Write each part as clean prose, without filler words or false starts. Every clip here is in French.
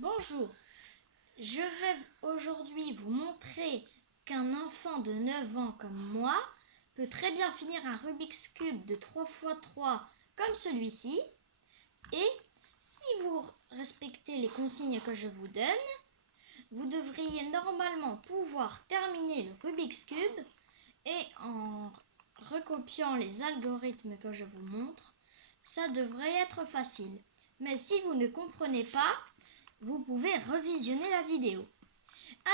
Bonjour, je vais aujourd'hui vous montrer qu'un enfant de 9 ans comme moi peut très bien finir un Rubik's Cube de 3x3 comme celui-ci. Et si vous respectez les consignes que je vous donne, vous devriez normalement pouvoir terminer le Rubik's Cube et en recopiant les algorithmes que je vous montre, ça devrait être facile. Mais si vous ne comprenez pas, vous pouvez revisionner la vidéo.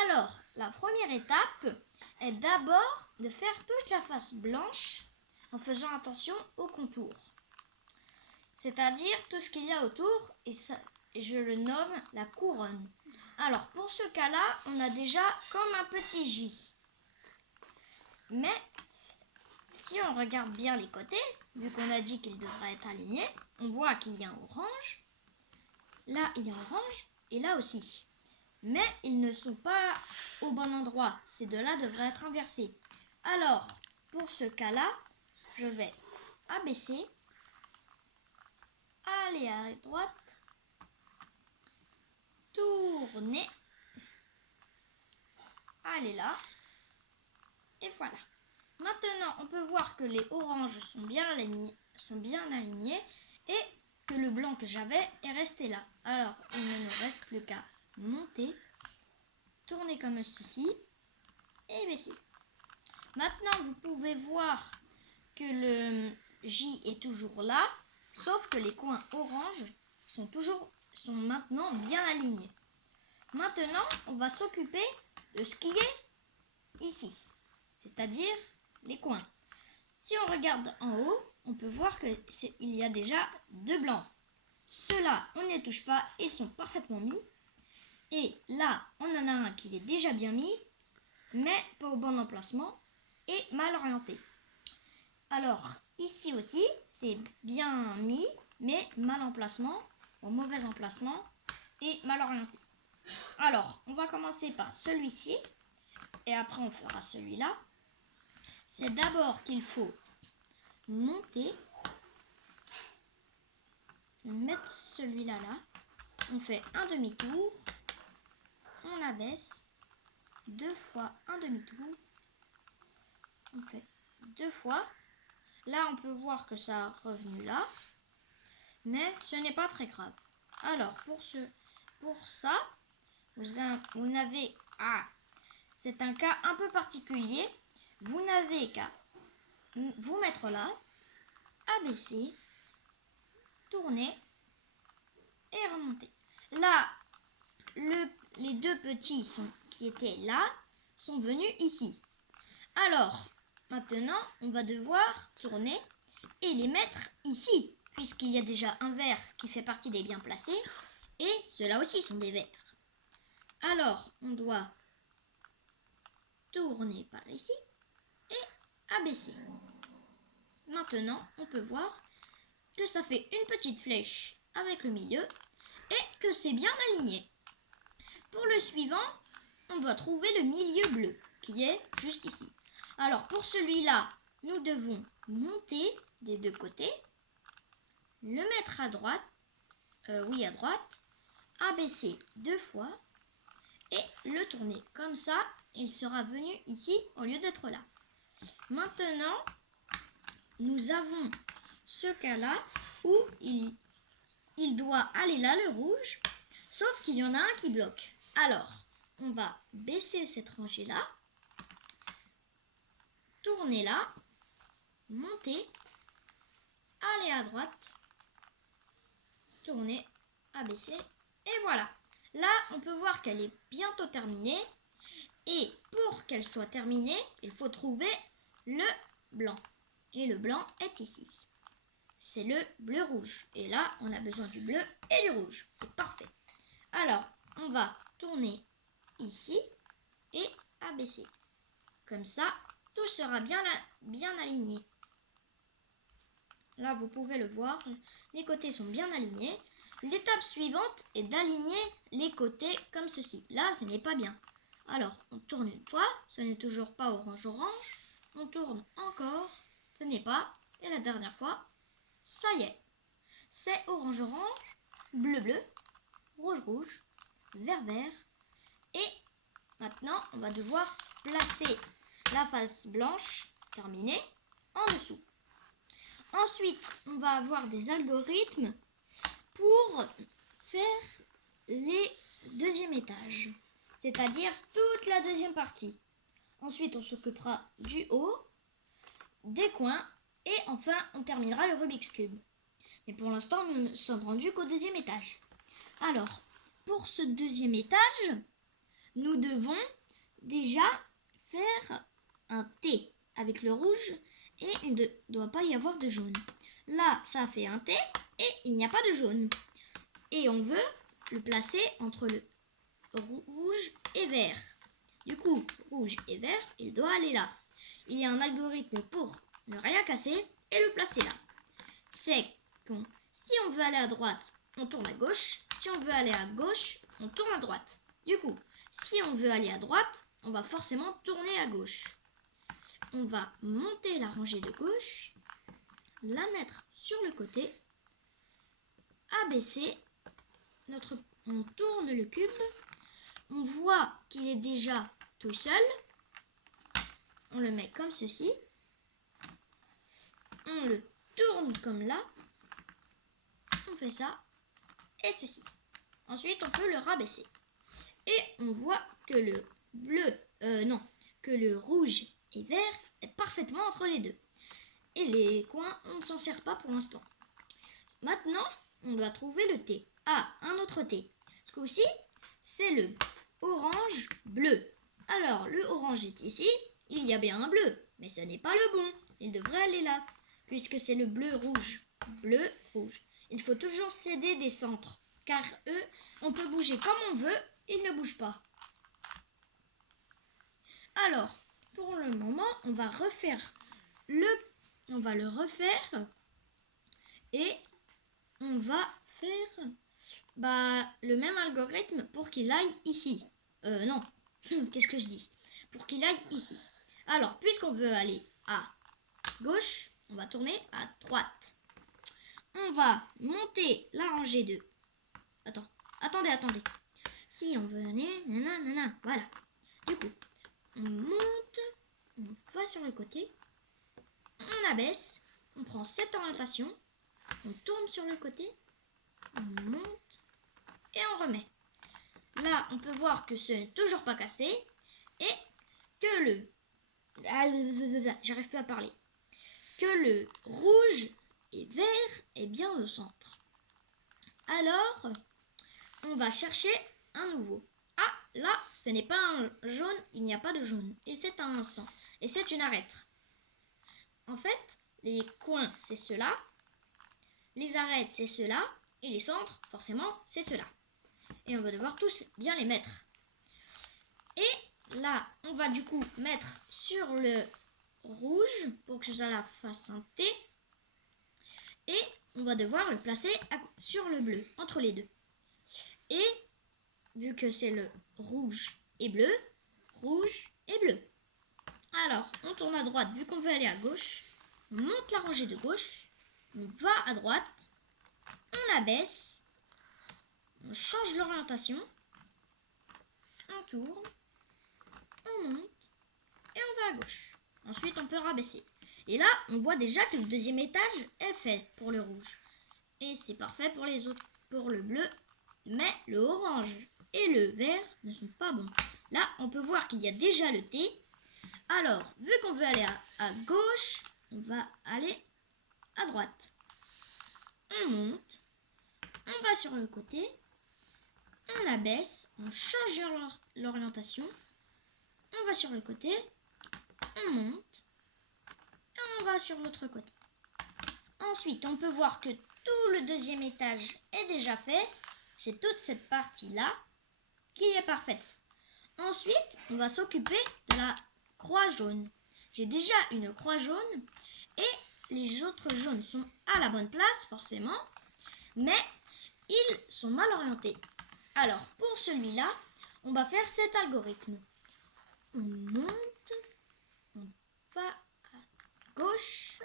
Alors, la première étape est d'abord de faire toute la face blanche en faisant attention aux contours. C'est-à-dire tout ce qu'il y a autour, et je le nomme la couronne. Alors, pour ce cas-là, on a déjà comme un petit J. Mais, si on regarde bien les côtés, vu qu'on a dit qu'il devrait être aligné, on voit qu'il y a un orange. Là, il y a un orange. Et là aussi. Mais ils ne sont pas au bon endroit. Ces deux-là devraient être inversés. Alors, pour ce cas-là, je vais abaisser, aller à droite, tourner, aller là, et voilà. Maintenant, on peut voir que les oranges sont bien alignés et que le blanc que j'avais est resté là. Alors, il ne nous reste plus qu'à monter, tourner comme ceci et baisser. Maintenant, vous pouvez voir que le J est toujours là, sauf que les coins orange sont maintenant bien alignés. Maintenant, on va s'occuper de ce qui est ici, c'est-à-dire les coins. Si on regarde en haut, on peut voir qu'il y a déjà deux blancs. Ceux-là, on ne les touche pas et sont parfaitement mis. Et là, on en a un qui est déjà bien mis, mais pas au bon emplacement et mal orienté. Alors, ici aussi, c'est bien mis, mais mal emplacement, au mauvais emplacement et mal orienté. Alors, on va commencer par celui-ci et après on fera celui-là. C'est d'abord qu'il faut monter, mettre celui-là là. On fait un demi-tour, on abaisse, deux fois un demi-tour, on fait deux fois. Là, on peut voir que ça a revenu là, mais ce n'est pas très grave. Alors, pour ça, vous n'avez... c'est un cas un peu particulier. Vous n'avez qu'à vous mettre là, abaisser, tourner et remonter. Là, les deux petits qui étaient là sont venus ici. Alors, maintenant, on va devoir tourner et les mettre ici, puisqu'il y a déjà un vert qui fait partie des bien placés, et ceux-là aussi sont des verts. Alors, on doit tourner par ici et abaisser. Maintenant, on peut voir que ça fait une petite flèche avec le milieu et que c'est bien aligné. Pour le suivant, on doit trouver le milieu bleu qui est juste ici. Alors, pour celui-là, nous devons monter des deux côtés, le mettre à droite, à droite, abaisser deux fois et le tourner. Comme ça, il sera venu ici au lieu d'être là. Maintenant, nous avons ce cas-là où il doit aller là, le rouge, sauf qu'il y en a un qui bloque. Alors, on va baisser cette rangée-là, tourner là, monter, aller à droite, tourner, abaisser, et voilà. Là, on peut voir qu'elle est bientôt terminée. Et pour qu'elle soit terminée, il faut trouver le blanc. Et le blanc est ici. C'est le bleu-rouge. Et là, on a besoin du bleu et du rouge. C'est parfait. Alors, on va tourner ici et abaisser. Comme ça, tout sera bien aligné. Là, vous pouvez le voir, les côtés sont bien alignés. L'étape suivante est d'aligner les côtés comme ceci. Là, ce n'est pas bien. Alors, on tourne une fois, ce n'est toujours pas orange-orange. On tourne encore, ce n'est pas. Et la dernière fois, ça y est. C'est orange-orange, bleu-bleu, rouge-rouge, vers vert. Et maintenant, on va devoir placer la face blanche terminée en dessous. Ensuite, on va avoir des algorithmes pour faire les deuxièmes étages, c'est-à-dire toute la deuxième partie. Ensuite, on s'occupera du haut, des coins et enfin, on terminera le Rubik's Cube. Mais pour l'instant, nous ne sommes rendus qu'au deuxième étage. Alors, pour ce deuxième étage, nous devons déjà faire un T avec le rouge et il ne doit pas y avoir de jaune. Là, ça fait un T et il n'y a pas de jaune. Et on veut le placer entre le rouge et vert. Du coup, rouge et vert, il doit aller là. Il y a un algorithme pour ne rien casser et le placer là. C'est que si on veut aller à droite, on tourne à gauche. Si on veut aller à gauche, on tourne à droite. Du coup, si on veut aller à droite, on va forcément tourner à gauche. On va monter la rangée de gauche, la mettre sur le côté, abaisser, on tourne le cube, on voit qu'il est déjà tout seul, on le met comme ceci, on le tourne comme là, on fait ça et ceci. Ensuite, on peut le rabaisser. Et on voit que le que le rouge et vert est parfaitement entre les deux. Et les coins, on ne s'en sert pas pour l'instant. Maintenant, on doit trouver le T. Ah, un autre T. Ce coup-ci, c'est le orange bleu. Alors, le orange est ici, il y a bien un bleu, mais ce n'est pas le bon. Il devrait aller là, puisque c'est le bleu rouge. Bleu rouge. Il faut toujours céder des centres, car eux, on peut bouger comme on veut, ils ne bougent pas. Alors, pour le moment, on va le refaire et on va faire le même algorithme pour qu'il aille ici. Non, qu'est-ce que je dis? Pour qu'il aille ici. Alors, puisqu'on veut aller à gauche, on va tourner à droite. On va monter la rangée de... Attendez. Si on veut aller... Voilà. Du coup, on monte, on va sur le côté, on abaisse, on prend cette orientation, on tourne sur le côté, on monte et on remet. Là, on peut voir que ce n'est toujours pas cassé et que le... J'arrive plus à parler. Que le rouge et vert est bien au centre. Alors, on va chercher un nouveau. Ah, là, ce n'est pas un jaune, il n'y a pas de jaune. Et c'est un sang. Et c'est une arête. En fait, les coins, c'est ceux-là. Les arêtes, c'est ceux-là. Et les centres, forcément, c'est ceux-là. Et on va devoir tous bien les mettre. Et là, on va du coup mettre sur le rouge pour que ça fasse un T. Et on va devoir le placer sur le bleu, entre les deux. Et vu que c'est le rouge et bleu, rouge et bleu. Alors, on tourne à droite vu qu'on veut aller à gauche. On monte la rangée de gauche. On va à droite. On abaisse. On change l'orientation. On tourne. On monte. Et on va à gauche. Ensuite, on peut rabaisser. Et là, on voit déjà que le deuxième étage est fait pour le rouge. Et c'est parfait pour les autres, pour le bleu. Mais le orange et le vert ne sont pas bons. Là, on peut voir qu'il y a déjà le T. Alors, vu qu'on veut aller à gauche, on va aller à droite. On monte, on va sur le côté, on abaisse, on change l'orientation, on va sur le côté, on monte, et on va sur l'autre côté. Ensuite, on peut voir que tout le deuxième étage est déjà fait. C'est toute cette partie-là qui est parfaite. Ensuite, on va s'occuper de la croix jaune. J'ai déjà une croix jaune et les autres jaunes sont à la bonne place, forcément, mais ils sont mal orientés. Alors, pour celui-là, on va faire cet algorithme. On monte, on va à gauche,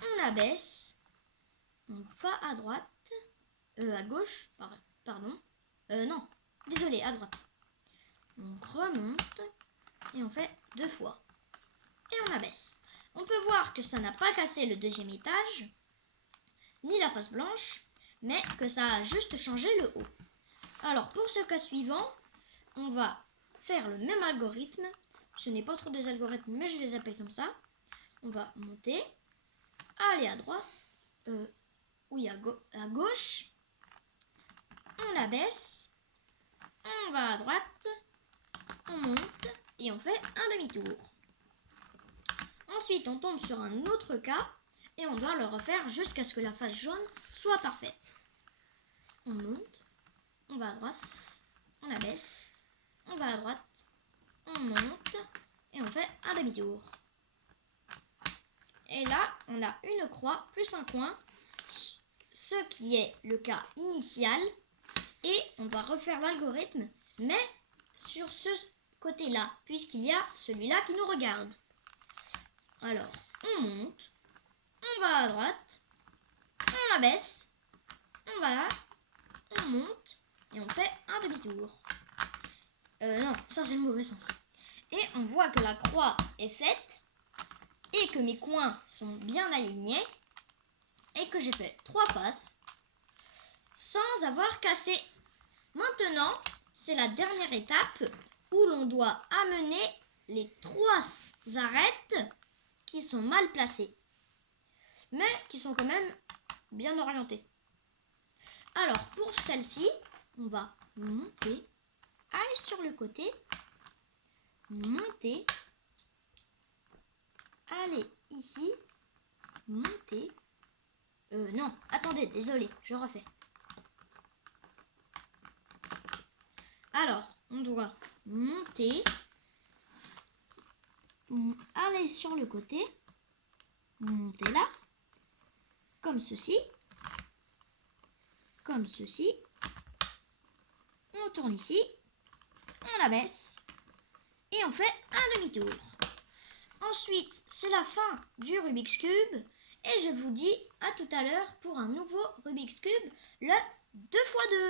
on abaisse, on va à droite, à gauche, pardon, non, désolé, à droite. On remonte et on fait 2 fois. Et on abaisse. On peut voir que ça n'a pas cassé le deuxième étage, ni la face blanche, mais que ça a juste changé le haut. Alors pour ce cas suivant, on va faire le même algorithme. Ce n'est pas trop des algorithmes, mais je les appelle comme ça. On va monter, aller à droite, oui, à gauche, on abaisse, on va à droite, on monte et on fait un demi-tour. Ensuite, on tombe sur un autre cas et on doit le refaire jusqu'à ce que la face jaune soit parfaite. On monte, on va à droite, on abaisse, on va à droite, on monte et on fait un demi-tour. Et là, on a une croix plus un coin, ce qui est le cas initial. Et on doit refaire l'algorithme, mais sur ce côté-là, puisqu'il y a celui-là qui nous regarde. Alors, on monte, on va à droite, on abaisse, on va là, on monte, et on fait un demi-tour. Non, ça c'est le mauvais sens. Et on voit que la croix est faite, et que mes coins sont bien alignés, et que j'ai fait 3 faces, sans avoir cassé. Maintenant, c'est la dernière étape où l'on doit amener les 3 arêtes qui sont mal placées, mais qui sont quand même bien orientées. Alors, pour celle-ci, on va monter, aller sur le côté, monter, aller ici, monter. Non, attendez, désolé, je refais. Alors, on doit monter, aller sur le côté, monter là, comme ceci, on tourne ici, on abaisse et on fait un demi-tour. Ensuite, c'est la fin du Rubik's Cube et je vous dis à tout à l'heure pour un nouveau Rubik's Cube, le 2x2.